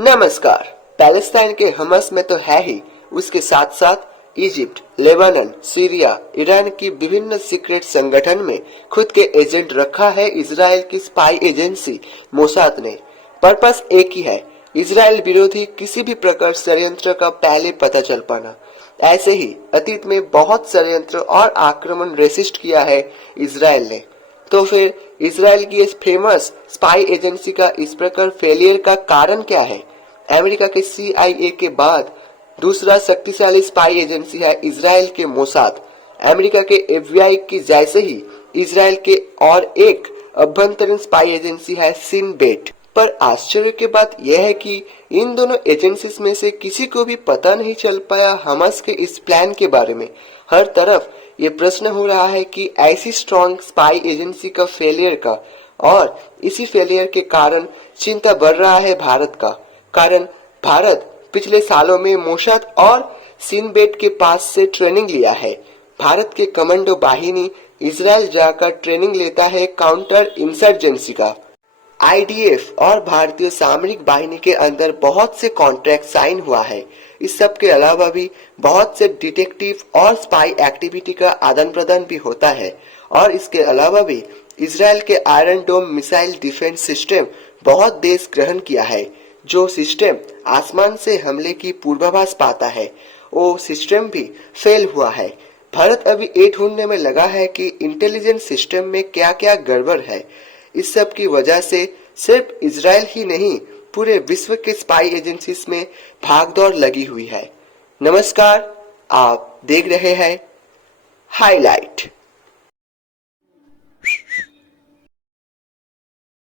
नमस्कार। पैलेस्टाइन के हमास में तो है ही, उसके साथ साथ इजिप्ट, लेबनान, सीरिया, ईरान की विभिन्न सीक्रेट संगठन में खुद के एजेंट रखा है इजराइल की स्पाई एजेंसी मोसाद ने। पर्पस एक ही है, इजराइल विरोधी किसी भी प्रकार षड्यंत्र का पहले पता चल पाना। ऐसे ही अतीत में बहुत षड्यंत्र और आक्रमण रेसिस्ट किया है इजराइल ने। तो फिर इजराइल की इस फेमस स्पाई एजेंसी का इस प्रकार फेलियर का कारण क्या है? अमेरिका के CIA के बाद दूसरा शक्तिशाली स्पाई एजेंसी है इजराइल के मोसाद। अमेरिका के FBI की जैसे ही इजराइल के और एक अभ्यंतरीण स्पाई एजेंसी है सिन बेट। पर आश्चर्य की बात यह है कि इन दोनों एजेंसीज में से किसी को भी पता नहीं चल पाया हमास के इस प्लान के बारे में। हर तरफ ये प्रश्न हो रहा है कि ऐसी स्ट्रॉन्ग स्पाई एजेंसी का फेलियर का, और इसी फेलियर के कारण चिंता बढ़ रहा है भारत का। कारण भारत पिछले सालों में मोसाद और सिनबेट के पास से ट्रेनिंग लिया है। भारत के कमांडो बाहिनी इजराइल जाकर ट्रेनिंग लेता है काउंटर इंसर्जेंसी का। IDF और भारतीय सामरिक बाहिनी के अंदर बहुत से कॉन्ट्रैक्ट साइन हुआ है। इस सब के अलावा भी बहुत से डिटेक्टिव और स्पाई एक्टिविटी का आदान प्रदान भी होता है। और इसके अलावा भी इजराइल के Iron Dome missile defence system बहुत देश ग्रहण किया है। जो सिस्टम आसमान से हमले की पूर्वाभास पाता है, वो सिस्टम भी फेल हुआ है। भारत अभी ये ढूंढने में लगा है कि इंटेलिजेंस सिस्टम में क्या क्या गड़बड़ है। इस सब की वजह से सिर्फ इजराइल ही नहीं, पूरे विश्व के स्पाई एजेंसीज में भागदौड़ लगी हुई है। नमस्कार, आप देख रहे हैं हाईलाइट।